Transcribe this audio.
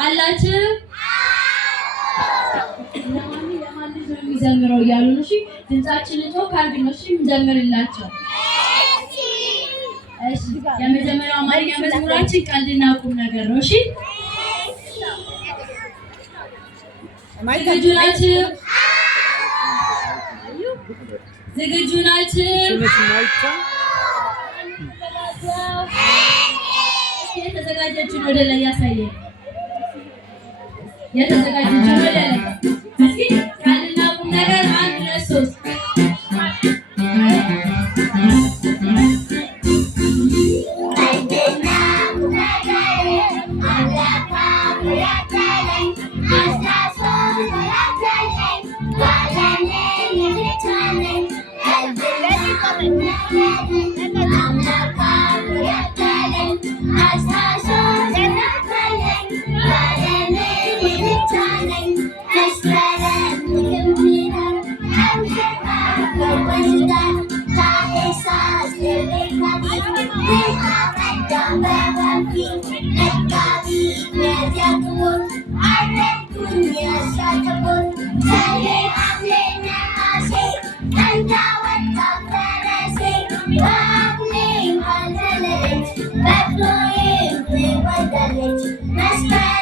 አላችሁ ለማን ልጅ ነው የሚዘምረው እያሉ ነው። እሺ ድምጻችንን ጮክ አድርገን ነው እሺ እንዘምርላቸው። እሺ የመጀመሪያው አማርኛ መዝሙራችን ቀልድና ቁም ነገር ነው። እሺ ዝግጁ ናችሁ? ዝግጁ ናችሁ? የተዘጋጀችን ወደ ላይ ያሳየን። የተዘጋጀችን ወደ ላይ እስኪ ቀልድና ቁም ነገር 1 2 3 Let's go,